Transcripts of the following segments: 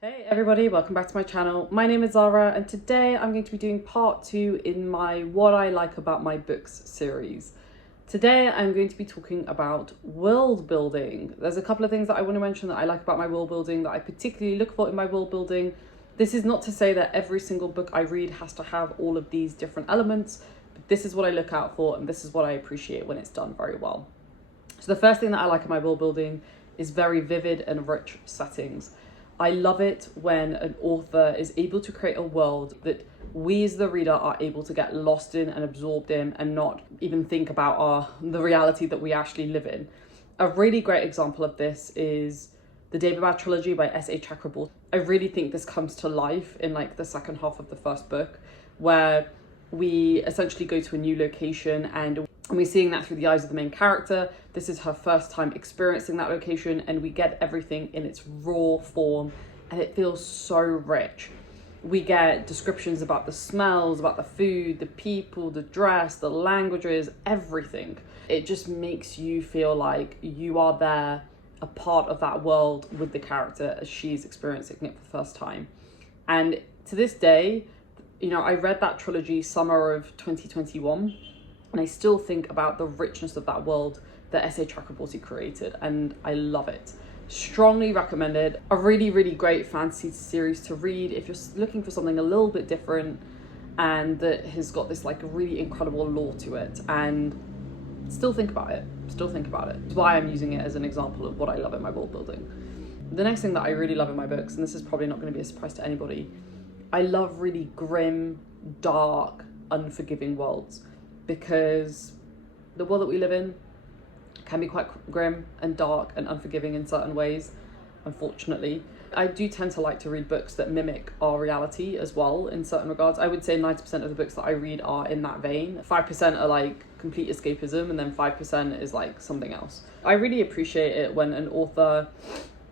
Hey everybody, welcome back to my channel. My name is Zara and today I'm going to be doing part 2 in my What I Like About My Books series. Today I'm going to be talking about world building. There's a couple of things that I want to mention that I like about my world building, that I particularly look for in my world building. This is not to say that every single book I read has to have all of these different elements, but this is what I look out for and this is what I appreciate when it's done very well. So the first thing that I like in my world building is very vivid and rich settings. I love it when an author is able to create a world that we as the reader are able to get lost in and absorbed in and not even think about the reality that we actually live in. A really great example of this is the David trilogy by S.A. Chakraborty. I really think this comes to life in like the second half of the first book, where we essentially go to a new location and we're seeing that through the eyes of the main character. This is her first time experiencing that location and we get everything in its raw form and it feels so rich. We get descriptions about the smells, about the food, the people, the dress, the languages, everything. It just makes you feel like you are there, a part of that world with the character as she's experiencing it for the first time. And to this day, you know, I read that trilogy summer of 2021 and I still think about the richness of that world that S.A. Chakraborty created, and I love it. Strongly recommended. A really, really great fantasy series to read if you're looking for something a little bit different and that has got this like really incredible lore to it. And still think about it. Still think about it. That's why I'm using it as an example of what I love in my world building. The next thing that I really love in my books, and this is probably not going to be a surprise to anybody, I love really grim, dark, unforgiving worlds, because the world that we live in can be quite grim and dark and unforgiving in certain ways, unfortunately. I do tend to like to read books that mimic our reality as well in certain regards. I would say 90% of the books that I read are in that vein. 5% are like complete escapism and then 5% is like something else. I really appreciate it when an author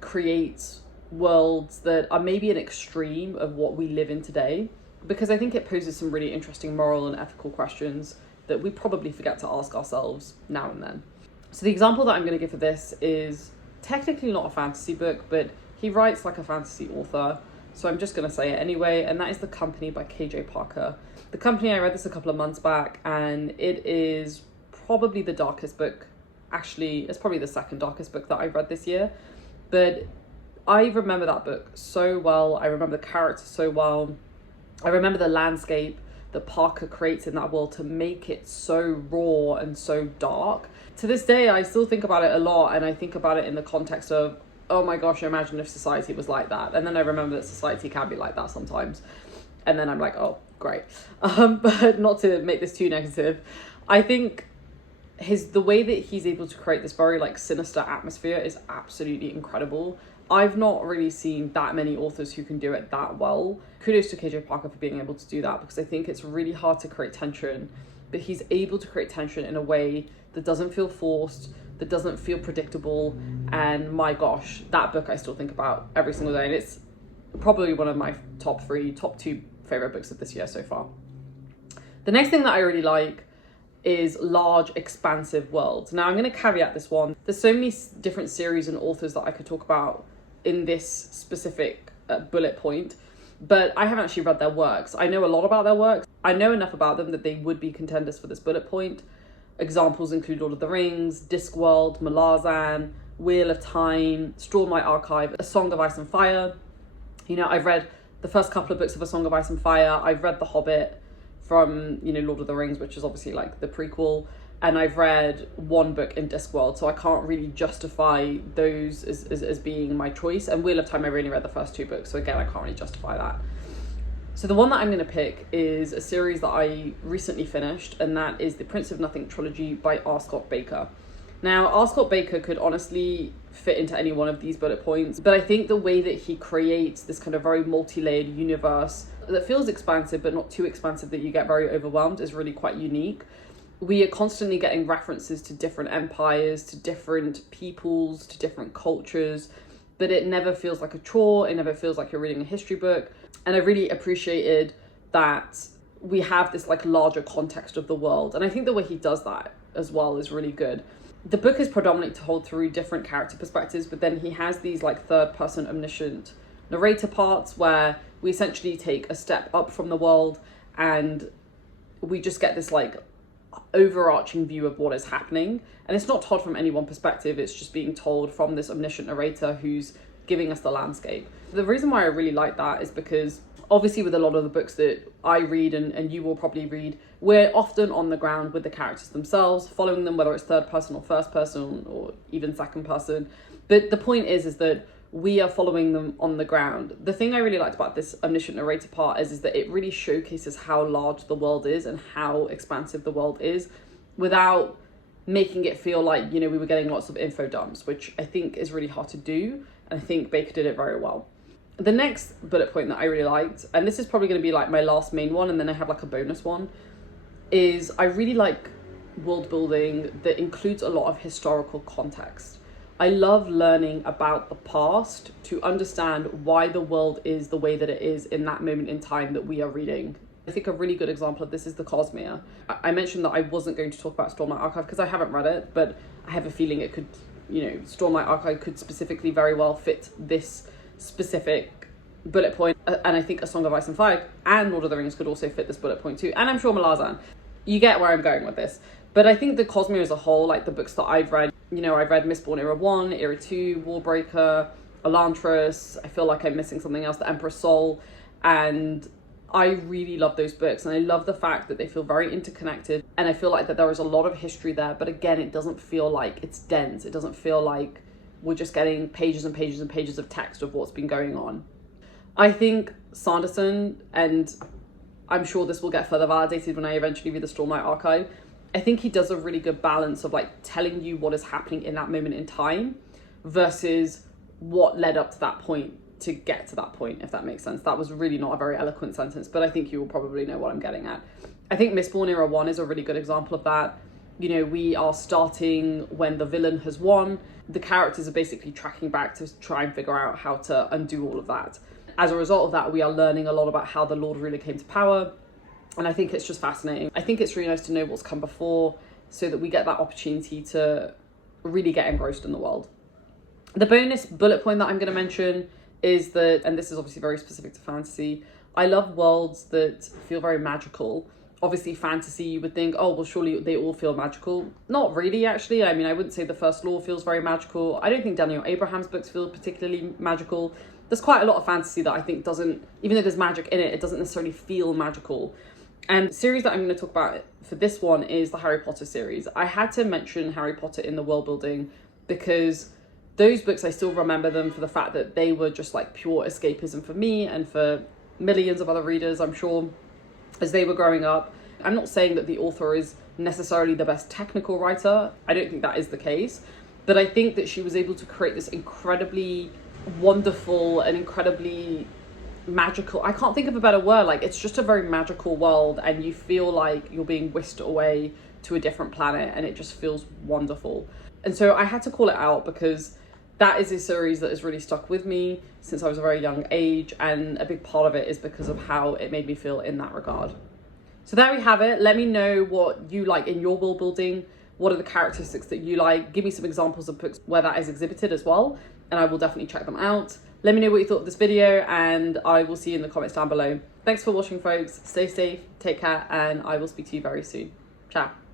creates worlds that are maybe an extreme of what we live in today, because I think it poses some really interesting moral and ethical questions that we probably forget to ask ourselves now and then. So the example that I'm going to give for this is technically not a fantasy book, but he writes like a fantasy author, so I'm just going to say it anyway, and that is The Company by K.J. Parker. The Company, I read this a couple of months back, and it is probably the darkest book. Actually, it's probably the second darkest book that I read this year, but I remember that book so well. I remember the characters so well. I remember the landscape that Parker creates in that world to make it so raw and so dark. To this day, I still think about it a lot, and I think about it in the context of, oh my gosh, imagine if society was like that. And then I remember that society can be like that sometimes. And then I'm like, oh, great. But not to make this too negative, I think the way that he's able to create this very like sinister atmosphere is absolutely incredible. I've not really seen that many authors who can do it that well. Kudos to KJ Parker for being able to do that, because I think it's really hard to create tension, but he's able to create tension in a way that doesn't feel forced, that doesn't feel predictable. And my gosh, that book I still think about every single day, and it's probably one of my top 2 favorite books of this year so far. The next thing that I really like is large, expansive worlds. Now, I'm going to caveat this one. There's so many different series and authors that I could talk about in this specific bullet point, but I haven't actually read their works. I know a lot about their works. I know enough about them that they would be contenders for this bullet point. Examples include Lord of the Rings, Discworld, Malazan, Wheel of Time, Stormlight Archive, A Song of Ice and Fire. You know, I've read the first couple of books of A Song of Ice and Fire. I've read The Hobbit from, you know, Lord of the Rings, which is obviously like the prequel. And I've read one book in Discworld, so I can't really justify those as being my choice. And Wheel of Time, I've only read the first 2 books, so again, I can't really justify that. So the one that I'm going to pick is a series that I recently finished, and that is the Prince of Nothing trilogy by R. Scott Baker. Now, R. Scott Baker could honestly fit into any one of these bullet points, but I think the way that he creates this kind of very multi-layered universe that feels expansive, but not too expansive that you get very overwhelmed, is really quite unique. We are constantly getting references to different empires, to different peoples, to different cultures, but it never feels like a chore. It never feels like you're reading a history book. And I really appreciated that we have this like larger context of the world. And I think the way he does that as well is really good. The book is predominantly told through different character perspectives, but then he has these like third person omniscient narrator parts where we essentially take a step up from the world and we just get this like overarching view of what is happening. And it's not told from any one perspective, it's just being told from this omniscient narrator who's giving us the landscape. The reason why I really like that is because obviously with a lot of the books that I read and you will probably read, we're often on the ground with the characters themselves, following them, whether it's third person or first person or even second person. But the point is that we are following them on the ground. The thing I really liked about this omniscient narrator part is that it really showcases how large the world is and how expansive the world is without making it feel like, you know, we were getting lots of info dumps, which I think is really hard to do. And I think Baker did it very well. The next bullet point that I really liked, and this is probably going to be like my last main one, and then I have like a bonus one, is I really like world building that includes a lot of historical context. I love learning about the past to understand why the world is the way that it is in that moment in time that we are reading. I think a really good example of this is the Cosmere. I mentioned that I wasn't going to talk about Stormlight Archive because I haven't read it, but I have a feeling it could, you know, Stormlight Archive could specifically very well fit this specific bullet point. And I think A Song of Ice and Fire and Lord of the Rings could also fit this bullet point too. And I'm sure Malazan. You get where I'm going with this. But I think the Cosmere as a whole, like the books that I've read, you know, I've read Mistborn Era 1, Era 2, Warbreaker, Elantris, I feel like I'm missing something else, The Emperor's Soul, and I really love those books, and I love the fact that they feel very interconnected, and I feel like that there is a lot of history there, but again, it doesn't feel like it's dense. It doesn't feel like we're just getting pages and pages and pages of text of what's been going on. I think Sanderson, and I'm sure this will get further validated when I eventually read the Stormlight Archive, I think he does a really good balance of like telling you what is happening in that moment in time versus what led up to that point to get to that point, if that makes sense. That was really not a very eloquent sentence, but I think you will probably know what I'm getting at. I think Mistborn Era 1 is a really good example of that. You know, we are starting when the villain has won. The characters are basically tracking back to try and figure out how to undo all of that. As a result of that, we are learning a lot about how the Lord really came to power. And I think it's just fascinating. I think it's really nice to know what's come before so that we get that opportunity to really get engrossed in the world. The bonus bullet point that I'm going to mention is that, and this is obviously very specific to fantasy, I love worlds that feel very magical. Obviously fantasy, you would think, oh, well, surely they all feel magical. Not really, actually. I mean, I wouldn't say the First Law feels very magical. I don't think Daniel Abraham's books feel particularly magical. There's quite a lot of fantasy that I think doesn't, even though there's magic in it, it doesn't necessarily feel magical. And the series that I'm going to talk about for this one is the Harry Potter series. I had to mention Harry Potter in the world building because those books, I still remember them for the fact that they were just like pure escapism for me and for millions of other readers, I'm sure, as they were growing up. I'm not saying that the author is necessarily the best technical writer. I don't think that is the case. But I think that she was able to create this incredibly wonderful and incredibly magical, I can't think of a better word, like it's just a very magical world and you feel like you're being whisked away to a different planet and it just feels wonderful. And so I had to call it out because that is a series that has really stuck with me since I was a very young age, and a big part of it is because of how it made me feel in that regard. So there we have it. Let me know what you like in your world building. What are the characteristics that you like? Give me some examples of books where that is exhibited as well, and I will definitely check them out. Let me know what you thought of this video, and I will see you in the comments down below. Thanks for watching, folks. Stay safe, take care, and I will speak to you very soon. Ciao.